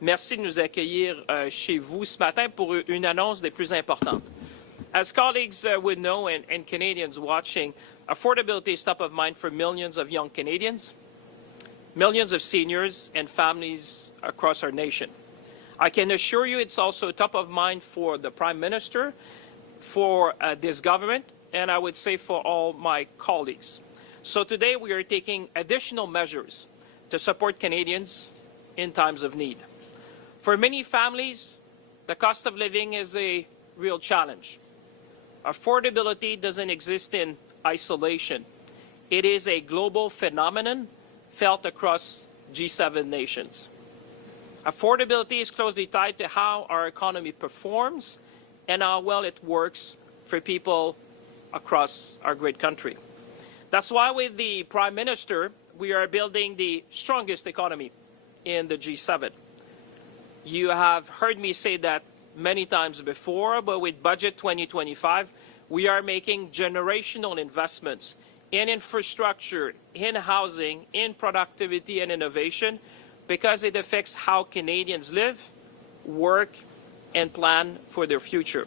Merci de nous accueillir chez vous ce matin pour une annonce des plus importantes. As colleagues would know and Canadians watching, affordability is top of mind for millions of young Canadians, millions of seniors and families across our nation. I can assure you it's also top of mind for the Prime Minister, for this government, and I would say for all my colleagues. So today we are taking additional measures to support Canadians in times of need. For many families, the cost of living is a real challenge. Affordability doesn't exist in isolation. It is a global phenomenon felt across G7 nations. Affordability is closely tied to how our economy performs and how well it works for people across our great country. That's why with the Prime Minister, we are building the strongest economy in the G7. You have heard me say that many times before, but with Budget 2025, we are making generational investments in infrastructure, in housing, in productivity and innovation, because it affects how Canadians live, work, and plan for their future.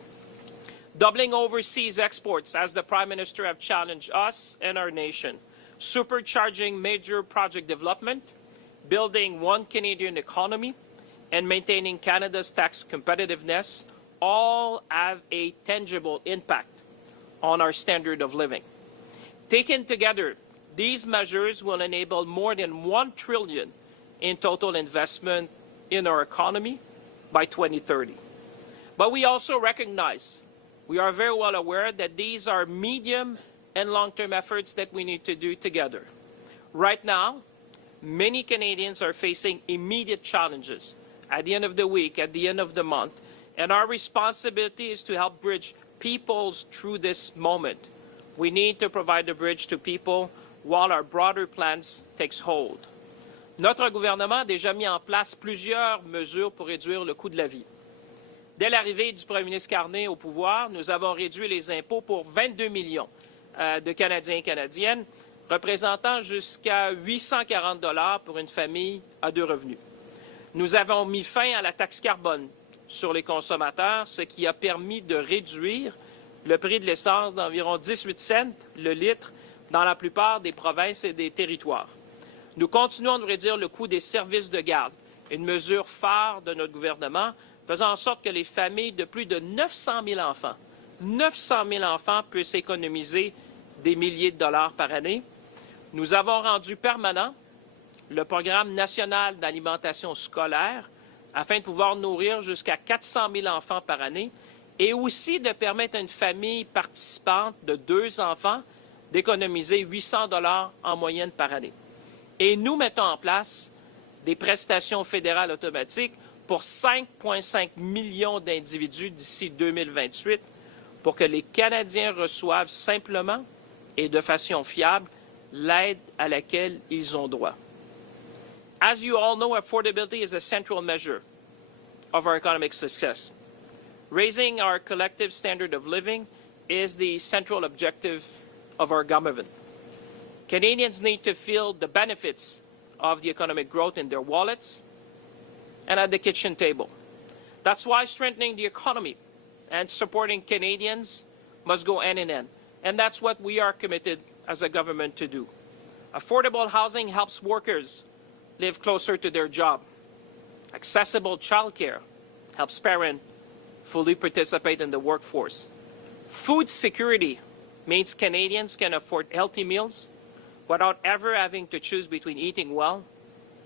Doubling overseas exports, as the Prime Minister have challenged us and our nation. Supercharging major project development, building one Canadian economy, and maintaining Canada's tax competitiveness all have a tangible impact on our standard of living. Taken together, these measures will enable more than $1 trillion in total investment in our economy by 2030. But we also recognize, we are very well aware that these are medium and long-term efforts that we need to do together. Right now, many Canadians are facing immediate challenges at the end of the week, at the end of the month, and our responsibility is to help bridge peoples through this moment. We need to provide a bridge to people while our broader plans takes hold. Notre gouvernement a déjà mis en place plusieurs mesures pour réduire le coût de la vie. Dès l'arrivée du Premier ministre Carney au pouvoir, nous avons réduit les impôts pour 22 millions de Canadiens et Canadiennes, représentant jusqu'à 840 $ pour une famille à 2 revenus. Nous avons mis fin à la taxe carbone sur les consommateurs, ce qui a permis de réduire le prix de l'essence d'environ 18 cents le litre dans la plupart des provinces et des territoires. Nous continuons de réduire le coût des services de garde, une mesure phare de notre gouvernement, faisant en sorte que les familles de plus de 900 000 enfants puissent économiser des milliers de dollars par année. Nous avons rendu permanent le programme national d'alimentation scolaire afin de pouvoir nourrir jusqu'à 400 000 enfants par année et aussi de permettre à une famille participante de 2 enfants d'économiser 800 $ en moyenne par année. Et nous mettons en place des prestations fédérales automatiques pour 5,5 millions d'individus d'ici 2028 pour que les Canadiens reçoivent simplement et de façon fiable l'aide à laquelle ils ont droit. As you all know, affordability is a central measure of our economic success. Raising our collective standard of living is the central objective of our government. Canadians need to feel the benefits of the economic growth in their wallets and at the kitchen table. That's why strengthening the economy and supporting Canadians must go hand in hand. And that's what we are committed as a government to do. Affordable housing helps workers live closer to their job. Accessible childcare helps parents fully participate in the workforce. Food security means Canadians can afford healthy meals without ever having to choose between eating well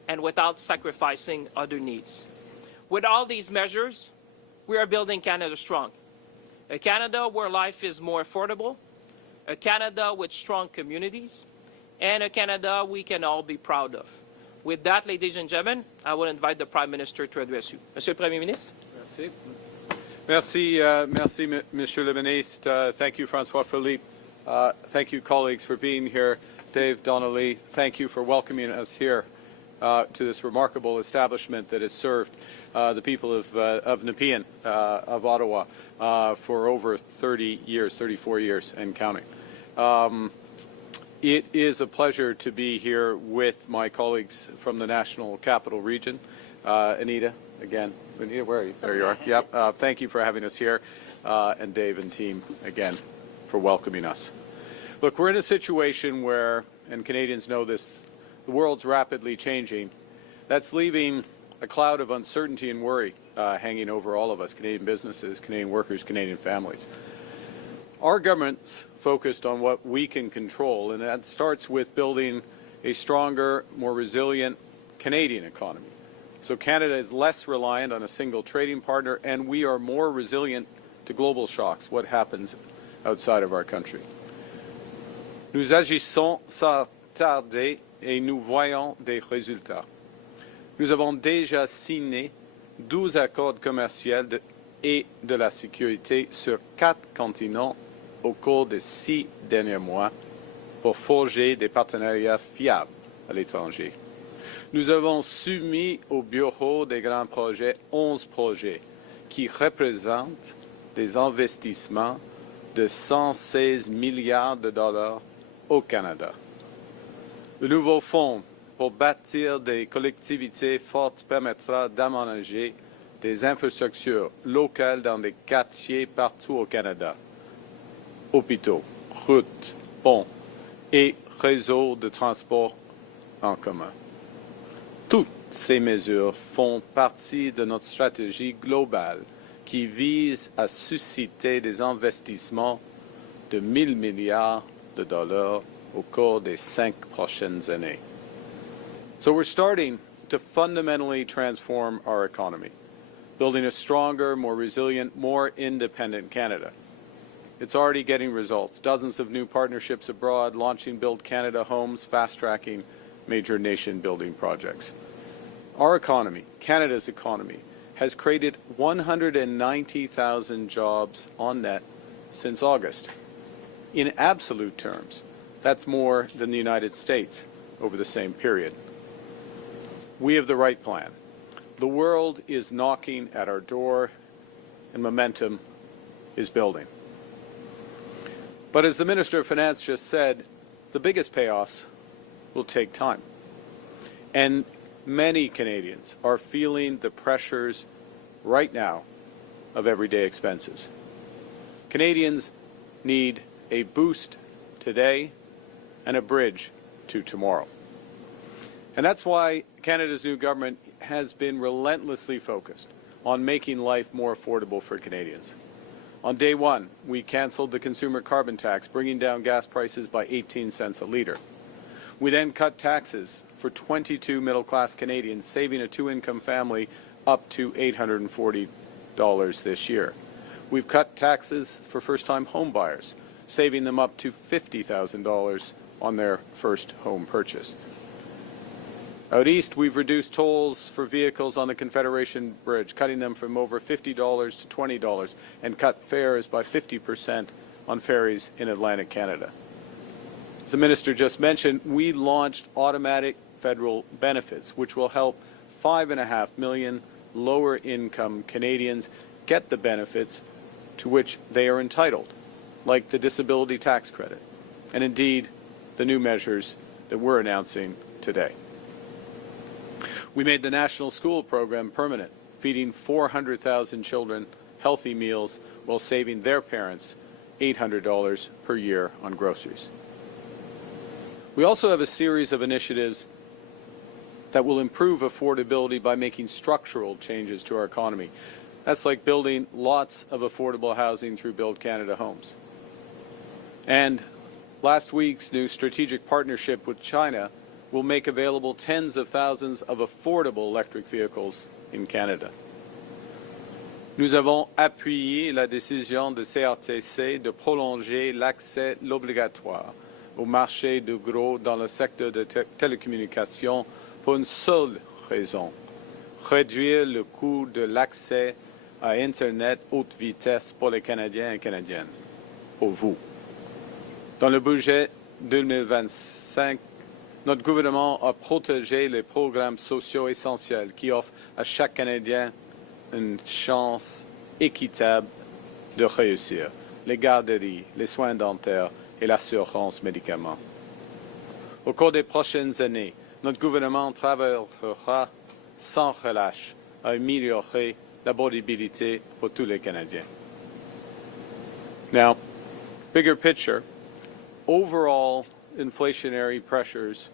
and without sacrificing other needs. With all these measures, we are building Canada strong. A Canada where life is more affordable, a Canada with strong communities, and a Canada we can all be proud of. With that, ladies and gentlemen, I will invite the Prime Minister to address you. Monsieur le Premier ministre. Merci. Merci, Monsieur le Ministre. Thank you, François Philippe. Thank you, colleagues, for being here. Dave Donnelly, thank you for welcoming us here to this remarkable establishment that has served the people of Nepean, of Ottawa, for over 30 years, 34 years and counting. It is a pleasure to be here with my colleagues from the National Capital Region Anita, again. Anita, where are you? There you are. Yep. Thank you for having us here, and Dave and team, again, for welcoming us. Look, we're in a situation where, and Canadians know this, the world's rapidly changing. That's leaving a cloud of uncertainty and worry hanging over all of us, Canadian businesses, Canadian workers, Canadian families. Our government's focused on what we can control, and that starts with building a stronger, more resilient Canadian economy. So Canada is less reliant on a single trading partner, and we are more resilient to global shocks, what happens outside of our country. Nous agissons sans tarder et nous voyons des résultats. Nous avons déjà signé 12 accords commerciaux et de la sécurité sur 4 continents au cours des 6 derniers mois pour forger des partenariats fiables à l'étranger. Nous avons soumis au Bureau des grands projets 11 projets qui représentent des investissements de 116 milliards de dollars au Canada. Le nouveau fonds pour bâtir des collectivités fortes permettra d'aménager des infrastructures locales dans des quartiers partout au Canada. Hôpitaux, routes, ponts et réseaux de transport en commun. Toutes ces mesures font partie de notre stratégie globale qui vise à susciter des investissements de 1 000 milliards de dollars au cours des 5 prochaines années. So we're starting to fundamentally transform our economy, building a stronger, more resilient, more independent Canada. It's already getting results. Dozens of new partnerships abroad, launching Build Canada homes, fast-tracking major nation-building projects. Our economy, Canada's economy, has created 190,000 jobs on net since August. In absolute terms, that's more than the United States over the same period. We have the right plan. The world is knocking at our door, and momentum is building. But as the Minister of Finance just said, the biggest payoffs will take time. And many Canadians are feeling the pressures right now of everyday expenses. Canadians need a boost today and a bridge to tomorrow. And that's why Canada's new government has been relentlessly focused on making life more affordable for Canadians. On day one, we canceled the consumer carbon tax, bringing down gas prices by 18 cents a litre. We then cut taxes for 22 middle-class Canadians, saving a two-income family up to $840 this year. We've cut taxes for first-time home buyers, saving them up to $50,000 on their first home purchase. Out east, we've reduced tolls for vehicles on the Confederation Bridge, cutting them from over $50 to $20, and cut fares by 50% on ferries in Atlantic Canada. As the Minister just mentioned, we launched automatic federal benefits, which will help 5.5 million lower-income Canadians get the benefits to which they are entitled, like the disability tax credit, and indeed the new measures that we're announcing today. We made the National School Program permanent, feeding 400,000 children healthy meals while saving their parents $800 per year on groceries. We also have a series of initiatives that will improve affordability by making structural changes to our economy. That's like building lots of affordable housing through Build Canada homes. And last week's new strategic partnership with China will make available tens of thousands of affordable electric vehicles in Canada. Nous avons appuyé la décision de CRTC de prolonger l'accès obligatoire au marché de gros dans le secteur de télécommunications pour une seule raison: réduire le coût de l'accès à Internet haute vitesse pour les Canadiens et Canadiennes, pour vous. Dans le budget 2025, notre gouvernement a protégé les programmes sociaux essentiels qui offrent à chaque Canadien une chance équitable de réussir: les garderies, les soins dentaires et l'assurance médicaments. Au cours des prochaines années, notre gouvernement travaillera sans relâche à améliorer l'affordabilité pour tous les Canadiens. Now, bigger picture, overall inflationary pressures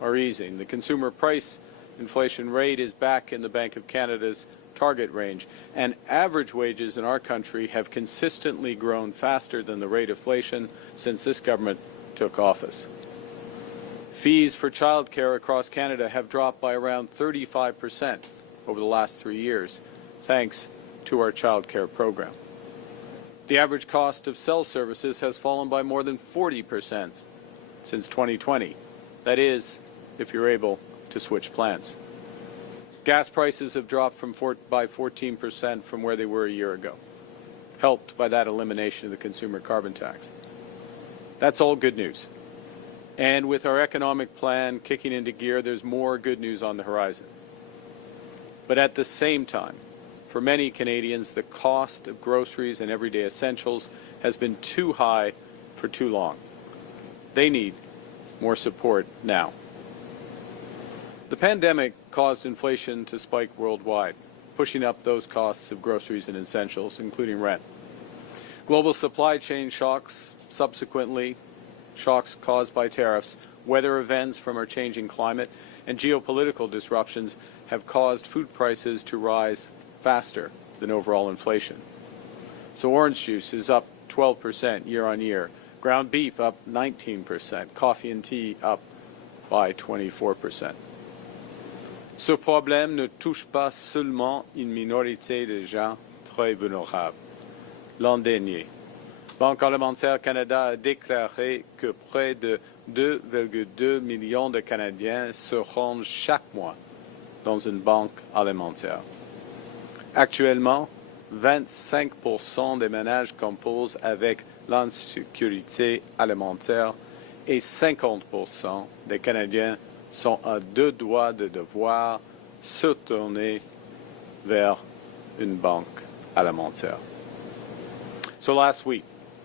are easing. The consumer price inflation rate is back in the Bank of Canada's target range, and average wages in our country have consistently grown faster than the rate of inflation since this government took office. Fees for childcare across Canada have dropped by around 35% over the last 3 years, thanks to our childcare program. The average cost of cell services has fallen by more than 40% since 2020. That is, if you're able to switch plans. Gas prices have dropped by 14% from where they were a year ago, helped by that elimination of the consumer carbon tax. That's all good news. And with our economic plan kicking into gear, there's more good news on the horizon. But at the same time, for many Canadians, the cost of groceries and everyday essentials has been too high for too long. They need more support now. The pandemic caused inflation to spike worldwide, pushing up those costs of groceries and essentials, including rent. Global supply chain shocks, subsequently shocks caused by tariffs, weather events from our changing climate, and geopolitical disruptions have caused food prices to rise faster than overall inflation. So orange juice is up 12% year on year, ground beef up 19%, coffee and tea up by 24%. Ce problème ne touche pas seulement une minorité de gens très vulnérables. L'an dernier, Banque alimentaire Canada a déclaré que près de 2,2 millions de Canadiens se rendent chaque mois dans une banque alimentaire. Actuellement, 25% des ménages composent avec l'insécurité alimentaire et 50% des Canadiens sont à deux doigts de devoir se tourner vers une banque alimentaire. So last week,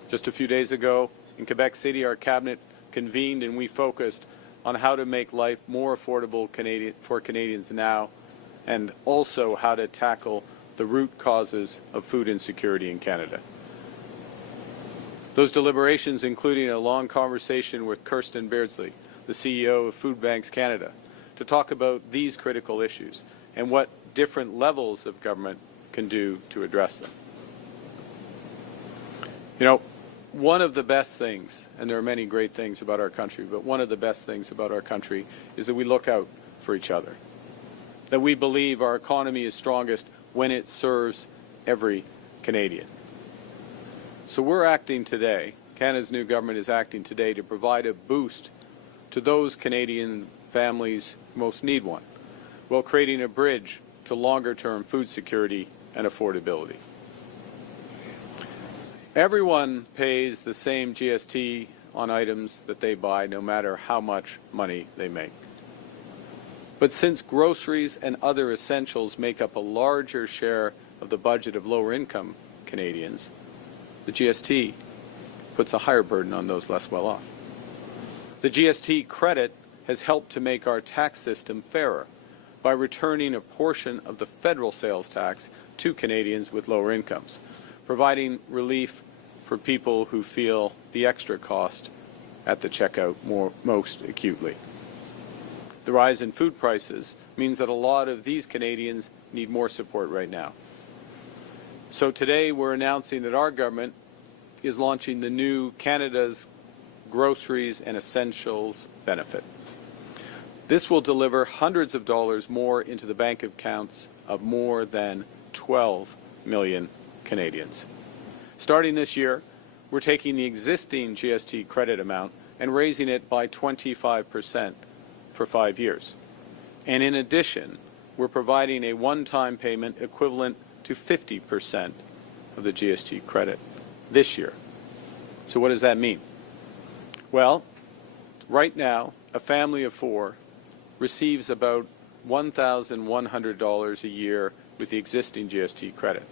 just a few days ago, in Quebec City, our cabinet convened and we focused on how to make life more affordable for Canadians now, and also how to tackle the root causes of food insecurity in Canada. Those deliberations including a long conversation with Kirsten Beardsley, the CEO of Food Banks Canada, to talk about these critical issues and what different levels of government can do to address them. You know, one of the best things, and there are many great things about our country, but one of the best things about our country is that we look out for each other, that we believe our economy is strongest when it serves every Canadian. So we're acting today, Canada's new government is acting today to provide a boost to those Canadian families who most need one, while creating a bridge to longer-term food security and affordability. Everyone pays the same GST on items that they buy, no matter how much money they make. But since groceries and other essentials make up a larger share of the budget of lower-income Canadians, the GST puts a higher burden on those less well off. The GST credit has helped to make our tax system fairer by returning a portion of the federal sales tax to Canadians with lower incomes, providing relief for people who feel the extra cost at the checkout most acutely. The rise in food prices means that a lot of these Canadians need more support right now. So today we're announcing that our government is launching the new Canada's Groceries and Essentials benefit. This will deliver hundreds of dollars more into the bank accounts of more than 12 million Canadians. Starting this year, we're taking the existing GST credit amount and raising it by 25% for 5 years. And in addition, we're providing a one-time payment equivalent to 50% of the GST credit this year. So what does that mean? Well, right now, a family of four receives about $1,100 a year with the existing GST credit.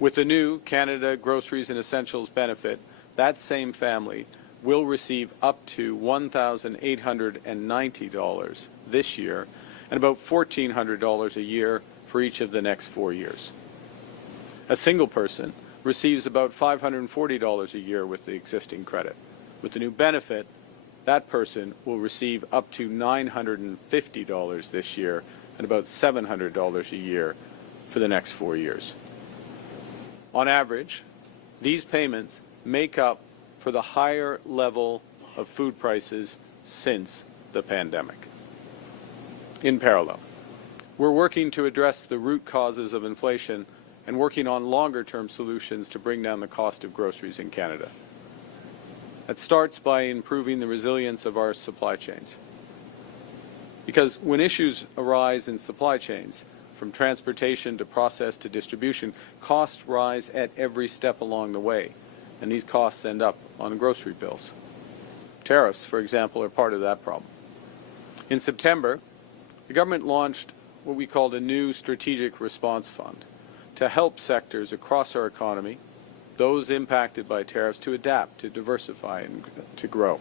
With the new Canada Groceries and Essentials benefit, that same family will receive up to $1,890 this year and about $1,400 a year for each of the next 4 years. A single person receives about $540 a year with the existing credit. With the new benefit, that person will receive up to $950 this year and about $700 a year for the next 4 years. On average, these payments make up for the higher level of food prices since the pandemic. In parallel, we're working to address the root causes of inflation and working on longer-term solutions to bring down the cost of groceries in Canada. That starts by improving the resilience of our supply chains. Because when issues arise in supply chains, from transportation to process to distribution, costs rise at every step along the way, and these costs end up on grocery bills. Tariffs, for example, are part of that problem. In September, the government launched what we called a new strategic response fund to help sectors across our economy, those impacted by tariffs, to adapt, to diversify, and to grow.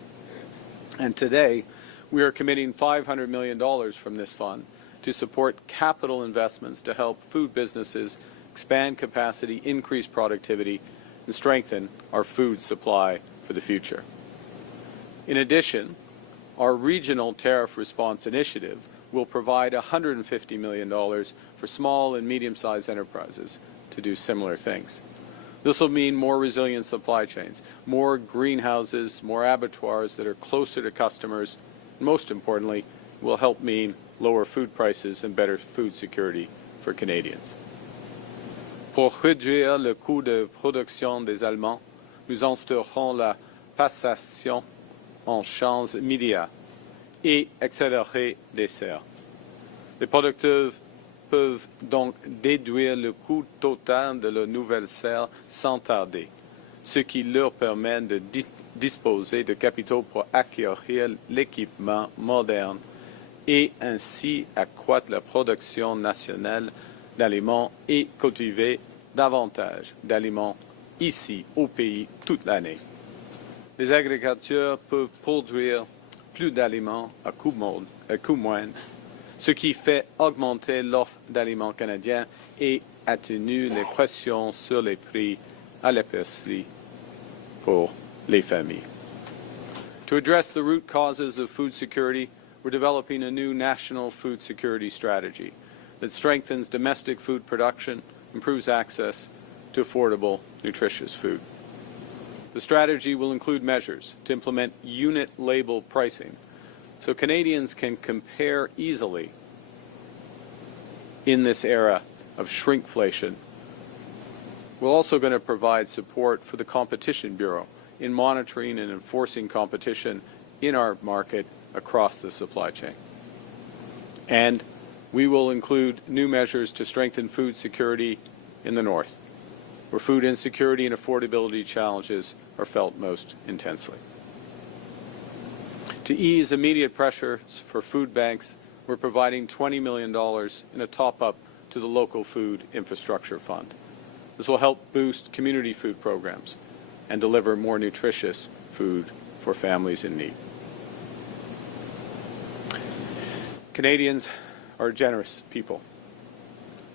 And today, we are committing $500 million from this fund to support capital investments to help food businesses expand capacity, increase productivity, and strengthen our food supply for the future. In addition, our regional tariff response initiative will provide $150 million for small and medium-sized enterprises to do similar things. This will mean more resilient supply chains, more greenhouses, more abattoirs that are closer to customers, and most importantly, will help mean lower food prices and better food security for Canadians. Pour réduire le coût de production des aliments, nous instaurerons la passation en champs immédiats et accélérer des serres. Les producteurs peuvent donc déduire le coût total de la nouvelle serre sans tarder, ce qui leur permet de disposer de capitaux pour acquérir l'équipement moderne et ainsi accroître la production nationale d'aliments et cultiver davantage d'aliments ici au pays toute l'année. Les agriculteurs peuvent produire plus d'aliments à coût moindre, ce qui fait augmenter l'offre d'aliments canadiens et atténue les pressions sur les prix à l'épicerie pour les familles. To address the root causes of food security, we're developing a new national food security strategy that strengthens domestic food production, improves access to affordable, nutritious food. The strategy will include measures to implement unit label pricing so Canadians can compare easily in this era of shrinkflation. We're also going to provide support for the Competition Bureau in monitoring and enforcing competition in our market across the supply chain. And we will include new measures to strengthen food security in the North, where food insecurity and affordability challenges are felt most intensely. To ease immediate pressures for food banks, we're providing $20 million in a top-up to the local food infrastructure fund. This will help boost community food programs and deliver more nutritious food for families in need. Canadians are generous people.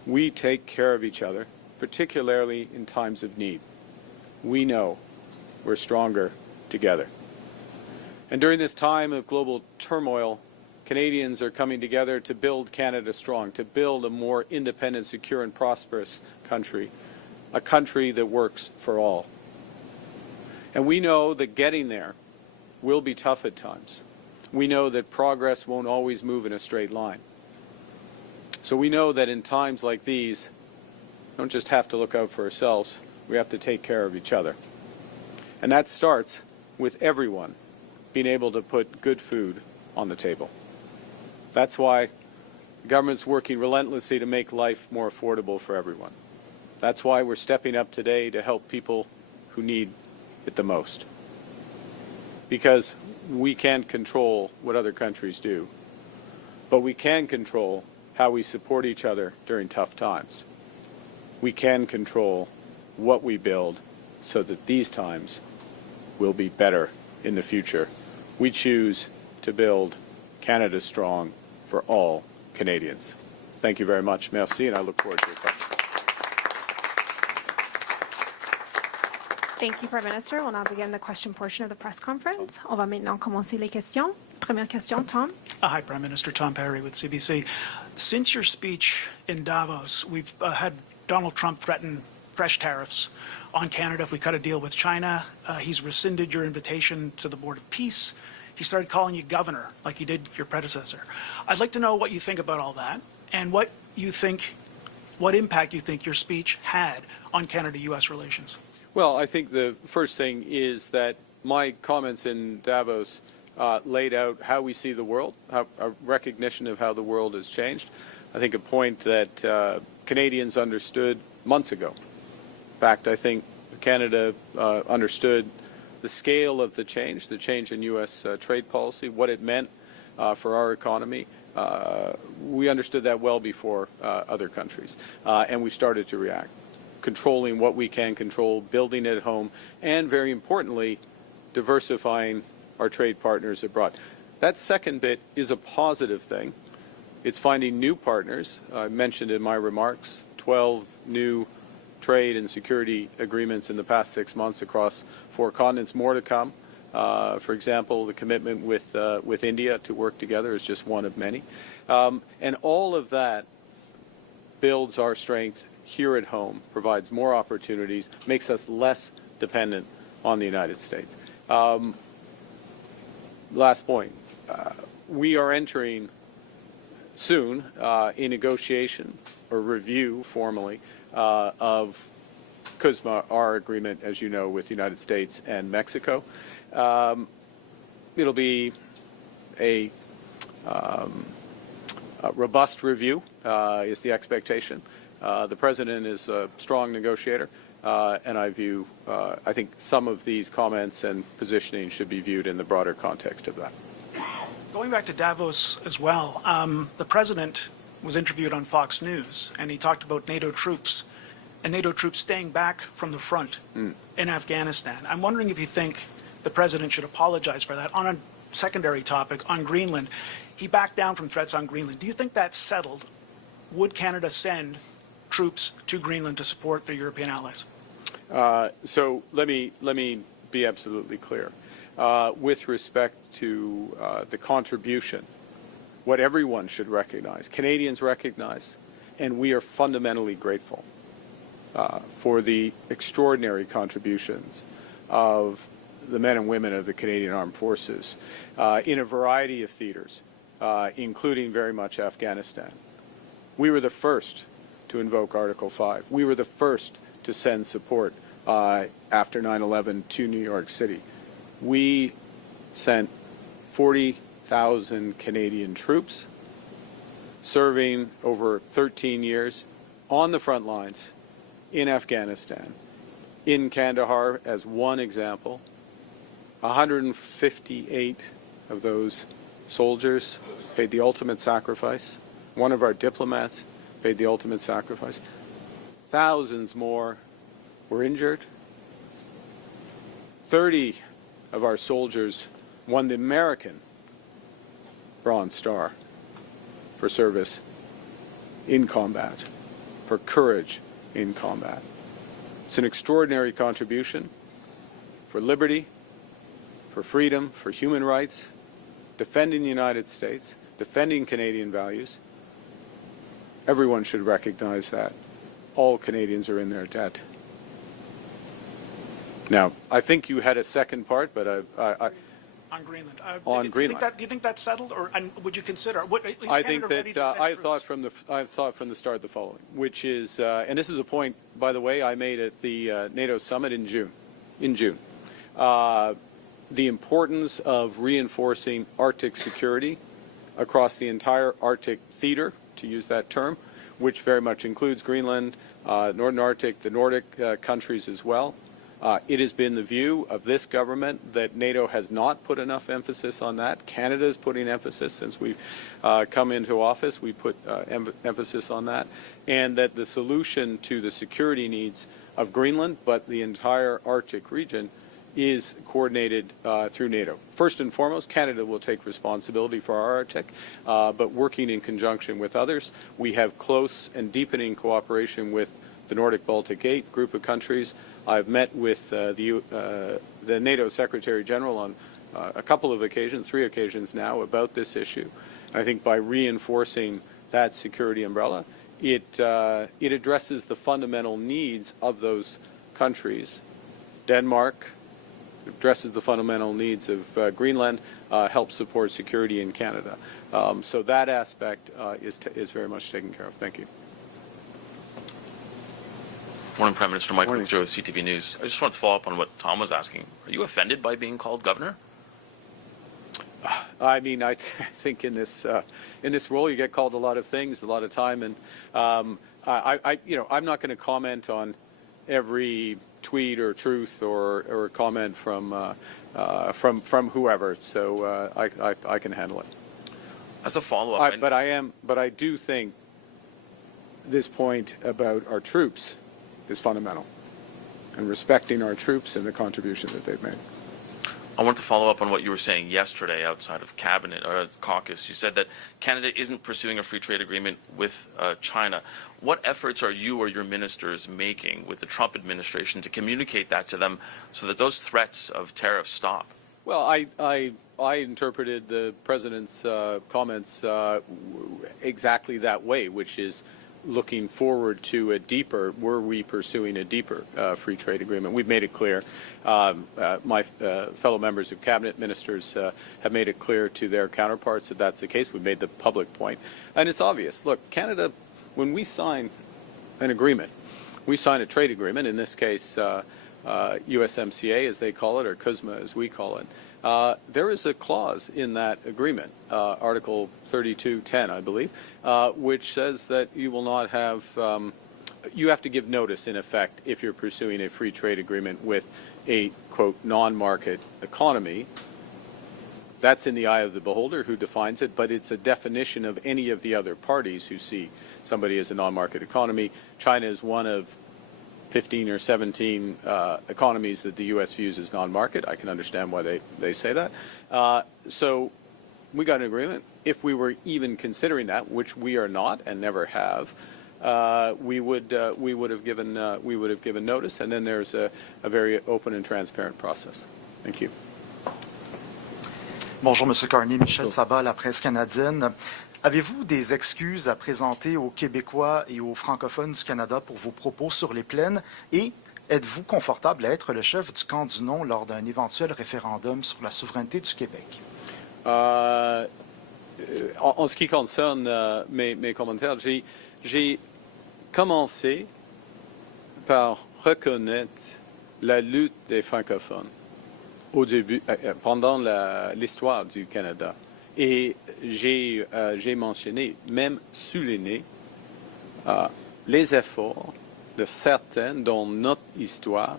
We take care of each other, particularly in times of need. We know we're stronger together. And during this time of global turmoil, Canadians are coming together to build Canada strong, to build a more independent, secure, and prosperous country, a country that works for all. And we know that getting there will be tough at times. We know that progress won't always move in a straight line. So we know that in times like these, we don't just have to look out for ourselves, we have to take care of each other. And that starts with everyone being able to put good food on the table. That's why the government's working relentlessly to make life more affordable for everyone. That's why we're stepping up today to help people who need it the most. Because we can't control what other countries do, but we can control how we support each other during tough times. We can control what we build so that these times will be better in the future. We choose to build Canada strong for all Canadians. Thank you very much. Merci, and I look forward to your questions. Thank you, Prime Minister. We'll now begin the question portion of the press conference. On va maintenant commencer les questions. Première question, Tom. Hi, Prime Minister. Tom Perry with CBC. Since your speech in Davos, we've had Donald Trump threaten fresh tariffs on Canada if we cut a deal with China. He's rescinded your invitation to the Board of Peace. He started calling you governor, like he did your predecessor. I'd like to know what you think about all that and what impact you think your speech had on Canada-U.S. relations. Well, I think the first thing is that my comments in Davos laid out how we see the world, a recognition of how the world has changed. I think a point that Canadians understood months ago. In fact, I think Canada understood the scale of the change in U.S. trade policy, what it meant for our economy. We understood that well before other countries, and we started to react, controlling what we can control, building at home, and very importantly, diversifying our trade partners abroad. That second bit is a positive thing. It's finding new partners. I mentioned in my remarks 12 new trade and security agreements in the past 6 months across 4 continents, more to come. For example, the commitment with India to work together is just one of many. And all of that builds our strength here at home, provides more opportunities, makes us less dependent on the United States. Last point. We are entering soon a negotiation or review formally of CUSMA, our agreement, as you know, with the United States and Mexico. It'll be a robust review, is the expectation. The President is a strong negotiator, and I think some of these comments and positioning should be viewed in the broader context of that. Going back to Davos as well, the President was interviewed on Fox News, and he talked about NATO troops and NATO troops staying back from the front in Afghanistan. I'm wondering if you think the President should apologize for that. On a secondary topic, on Greenland, he backed down from threats on Greenland. Do you think that's settled? Would Canada send troops to Greenland to support their European allies? So let me be absolutely clear. With respect to the contribution, what everyone should recognize, Canadians recognize, and we are fundamentally grateful for the extraordinary contributions of the men and women of the Canadian Armed Forces in a variety of theaters, including very much Afghanistan. We were the first to invoke Article 5. We were the first to send support after 9/11 to New York City. We sent 40,000 Canadian troops serving over 13 years on the front lines in Afghanistan, in Kandahar as one example. 158 of those soldiers paid the ultimate sacrifice. One of our diplomats paid the ultimate sacrifice. Thousands more were injured. 30 of our soldiers won the American Bronze Star for service in combat, for courage in combat. It's an extraordinary contribution for liberty, for freedom, for human rights, defending the United States, defending Canadian values. Everyone should recognize that. All Canadians are in their debt. Now, I think you had a second part, but On Greenland. On Greenland. Do you think that's settled, or and would you consider? I think that I thought from the start the following, which is, and this is a point, by the way, I made at the NATO summit in June. The importance of reinforcing Arctic security across the entire Arctic theater, to use that term, which very much includes Greenland, Northern Arctic, the Nordic countries as well. It has been the view of this government that NATO has not put enough emphasis on that. Canada is putting emphasis since we've come into office. We put emphasis on that. And that the solution to the security needs of Greenland, but the entire Arctic region, is coordinated through NATO. First and foremost, Canada will take responsibility for our Arctic, but working in conjunction with others. We have close and deepening cooperation with the Nordic Baltic 8 group of countries. I've met with the NATO Secretary General on a couple of occasions, 3 occasions now, about this issue. And I think by reinforcing that security umbrella, it addresses the fundamental needs of those countries. Denmark addresses the fundamental needs of Greenland, helps support security in Canada. So that aspect is very much taken care of. Thank you. Morning, Prime Minister. Mike with CTV News. I just wanted to follow up on what Tom was asking. Are you offended by being called governor? I mean, I think in this role you get called a lot of things, a lot of time, and I'm not going to comment on every tweet or truth or comment from whoever. So I can handle it. As a follow-up, but I do think this point about our troops is fundamental, and respecting our troops and the contribution that they've made. I want to follow up on what you were saying yesterday outside of cabinet or caucus. You said that Canada isn't pursuing a free trade agreement with China. What efforts are you or your ministers making with the Trump administration to communicate that to them so that those threats of tariffs stop? Well, I interpreted the president's comments exactly that way, which is looking forward to a deeper, were we pursuing a deeper free trade agreement. We've made it clear. My fellow members of cabinet, ministers, have made it clear to their counterparts that that's the case. We've made the public point. And it's obvious. Look, Canada, when we sign an agreement, we sign a trade agreement, in this case USMCA as they call it, or CUSMA as we call it, there is a clause in that agreement, Article 32.10, I believe, which says that you will not have, you have to give notice, in effect, if you're pursuing a free trade agreement with a, quote, non-market economy. That's in the eye of the beholder who defines it, but it's a definition of any of the other parties who see somebody as a non-market economy. China is one of 15 or 17 economies that the U.S. views as non-market. I can understand why they say that. So we got an agreement. If we were even considering that, which we are not and never have, we would have given notice, and then there's a very open and transparent process. Thank you. Bonjour, Monsieur Carney. Michel Sabat, La Presse canadienne. Avez-vous des excuses à présenter aux Québécois et aux francophones du Canada pour vos propos sur les plaines? Et êtes-vous confortable à être le chef du camp du non lors d'un éventuel référendum sur la souveraineté du Québec? En ce qui concerne mes commentaires, j'ai commencé par reconnaître la lutte des francophones au début, pendant l'histoire du Canada. Et j'ai mentionné, même souligné, les efforts de certains dans notre histoire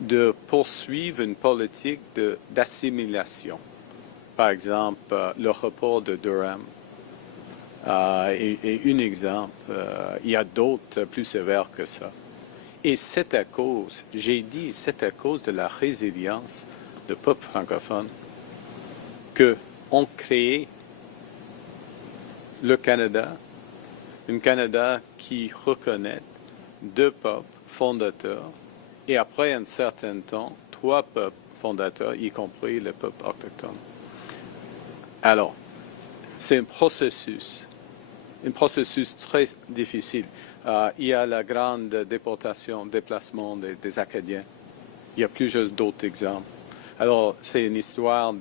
de poursuivre une politique d'assimilation. Par exemple, le report de Durham est un exemple. Il y a d'autres plus sévères que ça. Et c'est à cause, j'ai dit, c'est à cause de la résilience du peuple francophone que ont créé le Canada, un Canada qui reconnaît 2 peuples fondateurs et après un certain temps, 3 peuples fondateurs, y compris le peuple autochtone. Alors, c'est un processus très difficile. Il y a la grande déplacement des Acadiens. Il y a plusieurs d'autres exemples. Alors, c'est une histoire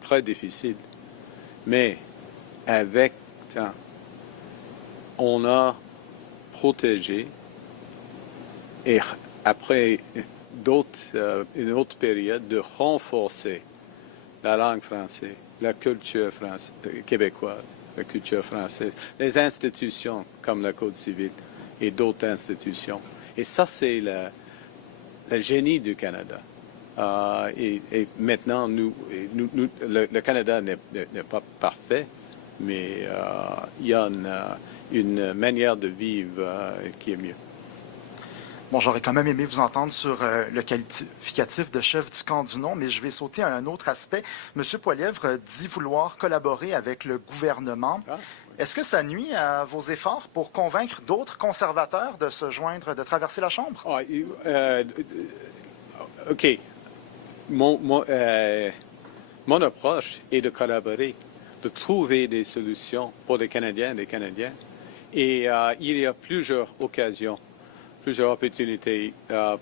très difficile, mais avec temps, on a protégé et après une autre période de renforcer la langue française, la culture québécoise, la culture française, les institutions comme le Code civil et d'autres institutions. Et ça, c'est le génie du Canada. Et maintenant, le Canada n'est pas parfait, mais il y a une manière de vivre qui est mieux. Bon, j'aurais quand même aimé vous entendre sur le qualificatif de chef du camp du non, mais je vais sauter à un autre aspect. M. Poilievre dit vouloir collaborer avec le gouvernement. Est-ce que ça nuit à vos efforts pour convaincre d'autres conservateurs de se joindre, de traverser la Chambre? OK. Mon approche est de collaborer, de trouver des solutions pour les Canadiens et les Canadiennes. Et il y a plusieurs occasions, plusieurs opportunités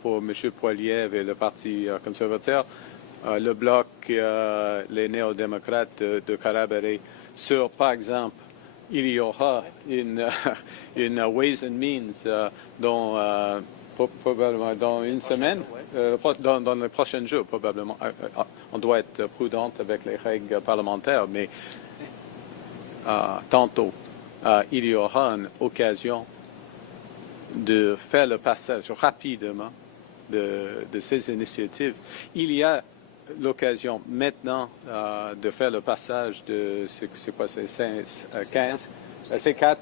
pour M. Poilievre et le Parti conservateur, le Bloc, les néo-démocrates de collaborer sur, par exemple, il y aura une Ways and Means probablement dans une semaine, dans les prochains jours, probablement. On doit être prudent avec les règles parlementaires, mais tantôt, il y aura une occasion de faire le passage rapidement de ces initiatives. Il y a l'occasion maintenant de faire le passage de c'est quoi, c'est 15, C4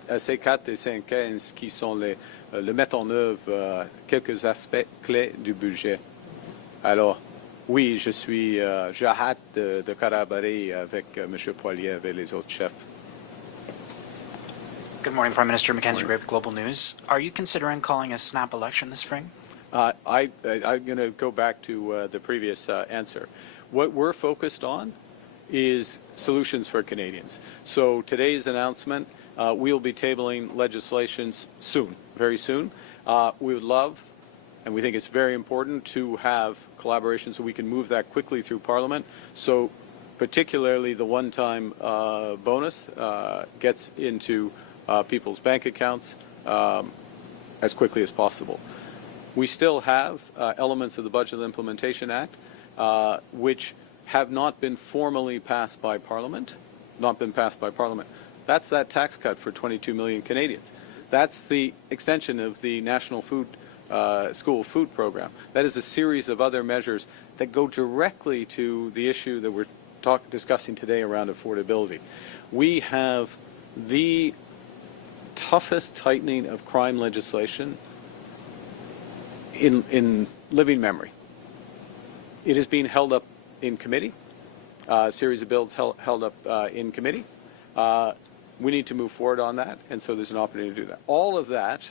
et C15 qui sont le mettre en œuvre quelques aspects clés du budget. Alors, oui, j'ai hâte de collaborer avec M. Poilievre et les autres chefs. Good morning, Prime Minister. Mackenzie Gray with Global News. Are you considering calling a snap election this spring? I'm going to go back to the previous answer. What we're focused on is solutions for Canadians. So today's announcement, we'll be tabling legislation soon, very soon. We would love, and we think it's very important, to have collaboration so we can move that quickly through Parliament. So particularly the one-time bonus gets into people's bank accounts as quickly as possible. We still have elements of the Budget Implementation Act which have not been formally passed by Parliament, That's that tax cut for 22 million Canadians. That's the extension of the National School Food Program. That is a series of other measures that go directly to the issue that we're discussing today around affordability. We have the toughest tightening of crime legislation in living memory. It is being held up in committee, a series of bills held up in committee. We need to move forward on that, and so there's an opportunity to do that. All of that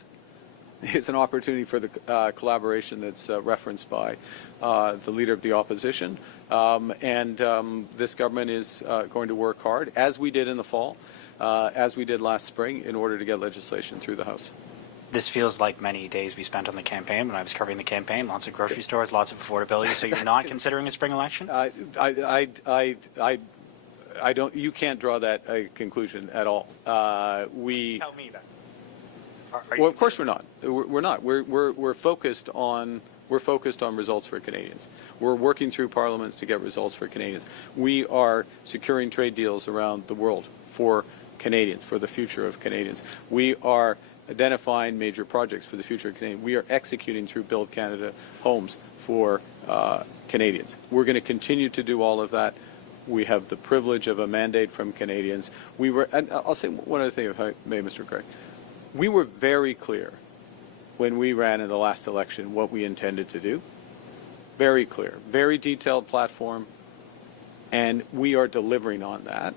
is an opportunity for the collaboration that's referenced by the Leader of the Opposition. This government is going to work hard, as we did in the fall, as we did last spring, in order to get legislation through the House. This feels like many days we spent on the campaign. When I was covering the campaign, lots of grocery stores, lots of affordability. So you're not considering a spring election? I don't. You can't draw that conclusion at all. Tell me that. Well, of course we're not. We're not. We're focused on results for Canadians. We're working through parliaments to get results for Canadians. We are securing trade deals around the world for Canadians, for the future of Canadians. We are identifying major projects for the future of Canadians. We are executing through Build Canada homes for Canadians. We're going to continue to do all of that. We have the privilege of a mandate from Canadians. And I'll say one other thing, if I may, Mr. Craig. We were very clear when we ran in the last election what we intended to do. Very clear, very detailed platform, and we are delivering on that.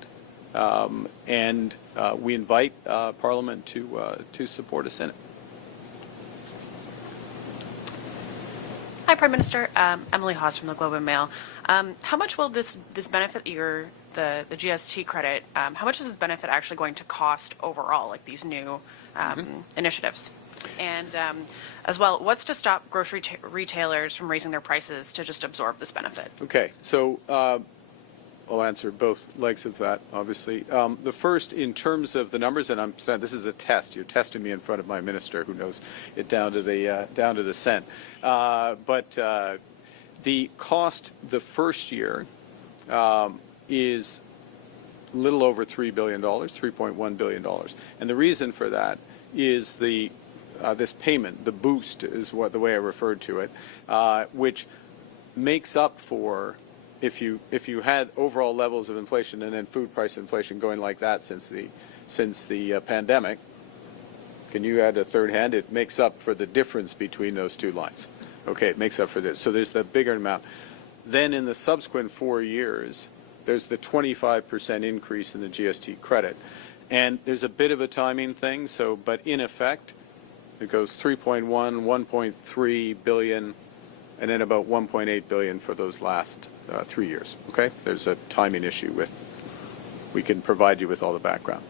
We invite Parliament to support us in it. Hi, Prime Minister. Emily Haas from the Globe and Mail. How much will this benefit the GST credit? How much is this benefit actually going to cost overall, like these new initiatives? And as well, what's to stop grocery retailers from raising their prices to just absorb this benefit? Okay, so I'll answer both legs of that, obviously. The first, in terms of the numbers, and I'm saying this is a test. You're testing me in front of my minister, who knows it down to the cent. But the cost the first year is a little over $3 billion, $3.1 billion, and the reason for that is this payment, the boost, is the way I referred to it, which makes up for. If you had overall levels of inflation and then food price inflation going like that since the pandemic, Can you add a third hand? It makes up for the difference between those two lines. Okay, it makes up for this. So there's the bigger amount. Then in the subsequent 4 years, there's the 25% increase in the GST credit. And there's a bit of a timing thing, so, but in effect, it goes 3.1, 1.3 billion, and then about 1.8 billion for those last 3 years, okay? There's a timing issue with, we can provide you with all the background.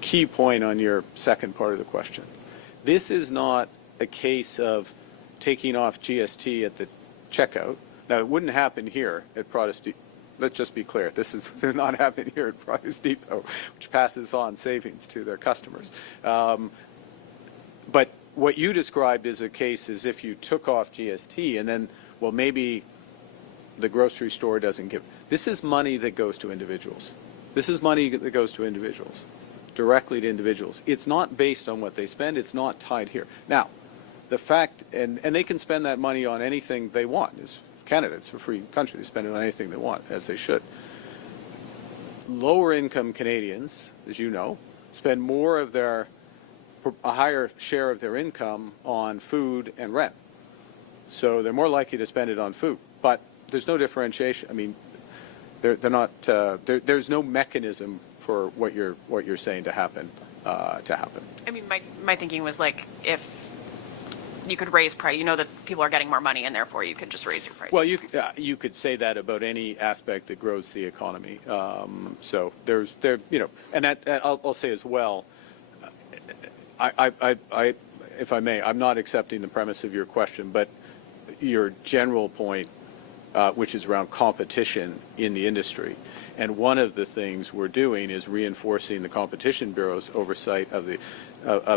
Key point on your second part of the question. This is not a case of taking off GST at the checkout. Now, it wouldn't happen here at Protestant. Let's just be clear. This is not happening here at Price Depot, which passes on savings to their customers. But what you described is a case as if you took off GST and then, well, maybe the grocery store doesn't give. This is money that goes to individuals. This is money that goes to individuals, directly to individuals. It's not based on what they spend. It's not tied here. Now, the fact, and they can spend that money on anything they want. It's Canada, it's a free country. They spend it on anything they want, as they should. Lower income Canadians, as you know, spend more of a higher share of their income on food and rent. So they're more likely to spend it on food. But there's no differentiation. I mean, they're not. There's no mechanism for what you're saying to happen. I mean, my thinking was like, if you could raise price, you know that people are getting more money, and therefore you could just raise your price. Well, you could say that about any aspect that grows the economy. So and I'll say as well. If I may, I'm not accepting the premise of your question, but your general point, which is around competition in the industry. And one of the things we're doing is reinforcing the Competition Bureau's oversight of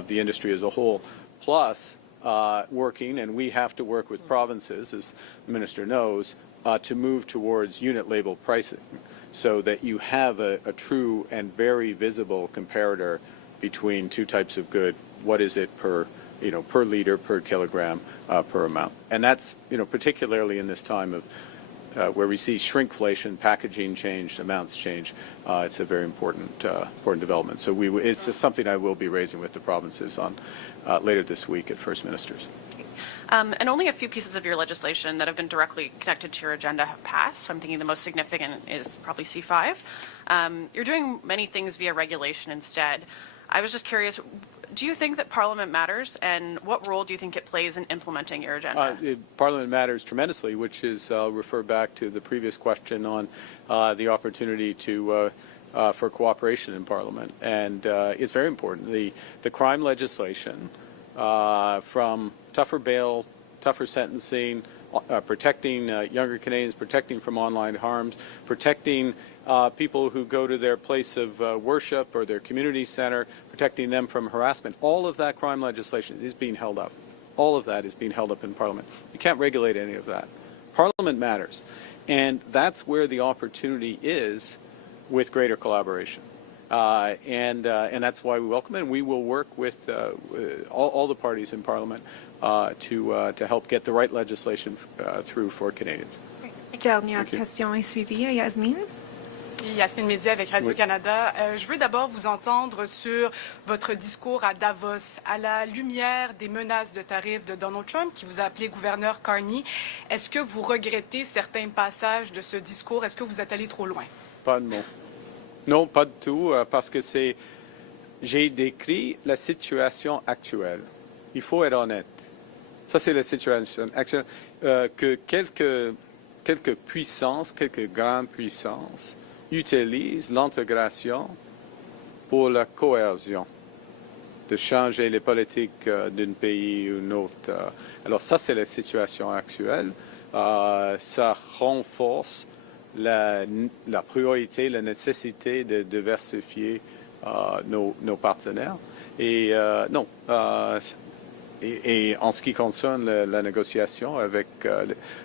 the industry as a whole, plus working, and we have to work with provinces, as the Minister knows, to move towards unit label pricing so that you have a true and very visible comparator between two types of good. What is it per liter, per kilogram, per amount? And that's, particularly in this time of where we see shrinkflation, packaging change, amounts change. It's a very important development. So it's something I will be raising with the provinces on later this week at First Ministers. And only a few pieces of your legislation that have been directly connected to your agenda have passed. So I'm thinking the most significant is probably C5. You're doing many things via regulation instead. I was just curious, do you think that Parliament matters, and what role do you think it plays in implementing your agenda? Parliament matters tremendously, which is, I'll refer back to the previous question on the opportunity for cooperation in Parliament. And it's very important. The crime legislation, from tougher bail, tougher sentencing, protecting younger Canadians, protecting from online harms, protecting people who go to their place of worship or their community center, protecting them from harassment. All of that crime legislation is being held up. All of that is being held up in Parliament. You can't regulate any of that. Parliament matters. And that's where the opportunity is with greater collaboration. And that's why we welcome it. And we will work with all the parties in Parliament to help get the right legislation through for Canadians. Dernière question est suivie. Yasmine. Yasmine Média avec Radio-Canada. Je veux d'abord vous entendre sur votre discours à Davos. À la lumière des menaces de tarifs de Donald Trump, qui vous a appelé gouverneur Carney, est-ce que vous regrettez certains passages de ce discours? Est-ce que vous êtes allé trop loin? Pas de mots. Non, pas du tout, parce que j'ai décrit la situation actuelle. Il faut être honnête. Ça, c'est la situation actuelle. Que quelques puissances, quelques grandes puissances, utilisent l'intégration pour la cohésion, de changer les politiques d'un pays ou d'un autre. Alors ça, c'est la situation actuelle. Ça renforce la priorité, la nécessité de diversifier nos partenaires. Et non. Et en ce qui concerne la négociation avec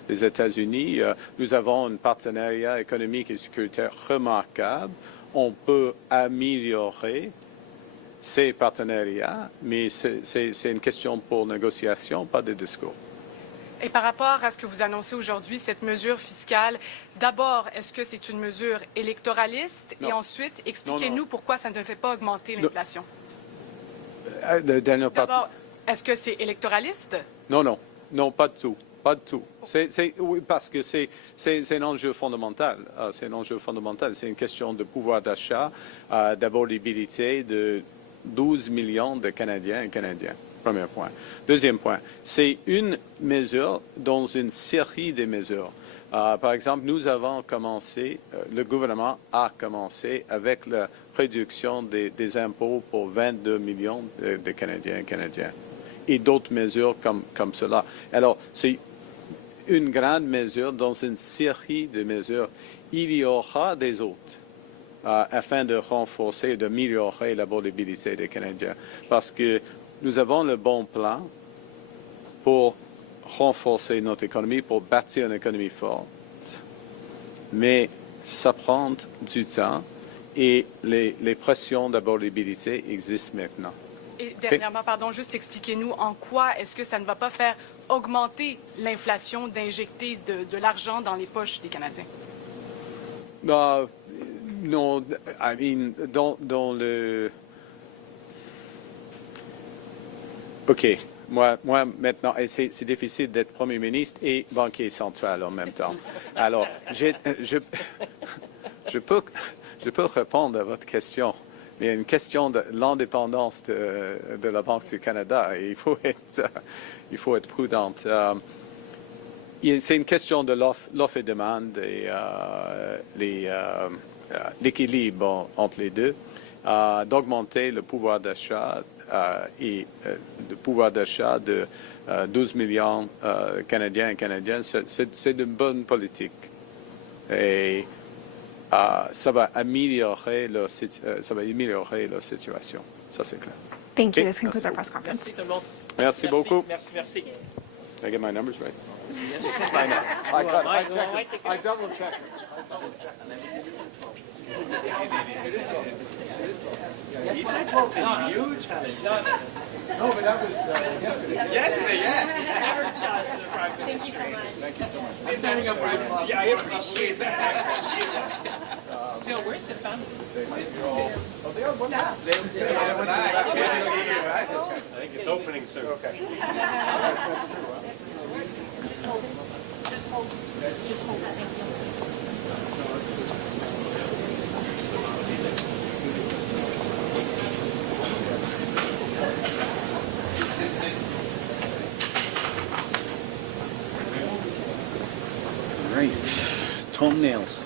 les États-Unis, nous avons un partenariat économique et sécuritaire remarquable. On peut améliorer ces partenariats, mais c'est une question pour négociation, pas de discours. Et par rapport à ce que vous annoncez aujourd'hui, cette mesure fiscale, d'abord, est-ce que c'est une mesure électoraliste? Non. Et ensuite, expliquez-nous pourquoi ça ne fait pas augmenter l'inflation. Le dernier D'abord, est-ce que c'est électoraliste? Non, non, non, pas du tout. Pas du tout. Oui, parce que c'est un enjeu fondamental. C'est un enjeu fondamental. C'est une question de pouvoir d'achat, d'abordabilité de 12 millions de Canadiens et Canadiennes. Premier point. Deuxième point, c'est une mesure dans une série de mesures. Par exemple, nous avons commencé, le gouvernement a commencé avec la réduction des impôts pour 22 millions de Canadiens et Canadiennes. Et d'autres mesures comme cela. Alors, c'est une grande mesure dans une série de mesures. Il y aura des autres afin de renforcer et d'améliorer l'abordabilité des Canadiens. Parce que nous avons le bon plan pour renforcer notre économie, pour bâtir une économie forte. Mais ça prend du temps et les pressions d'abordabilité existent maintenant. Et dernièrement, pardon, juste expliquez-nous en quoi est-ce que ça ne va pas faire augmenter l'inflation d'injecter de l'argent dans les poches des Canadiens? Non, I mean, dans le... OK. Moi maintenant, et c'est difficile d'être Premier ministre et banquier central en même temps. Alors, je peux répondre à votre question. Mais il y a une question de l'indépendance de la Banque du Canada et il faut être prudent. C'est une question de l'offre et demande et l'équilibre entre les deux, d'augmenter le pouvoir d'achat et le pouvoir d'achat de 12 millions Canadiens et Canadiennes. C'est une bonne politique. Et ça va améliorer leur situation. Ça, c'est clair. Thank you. Okay. This concludes our press conference. Merci tout le monde. Merci beaucoup. Merci. Did I get my numbers right? Yes. I double checked. You challenged him. No, but that was yesterday. Yes. Thank you so much. Thank you so much. I'm standing up for it. Yeah, I appreciate that. So, where's the family? Oh, they are wonderful. I think it's opening soon. Okay. Great. Toenails.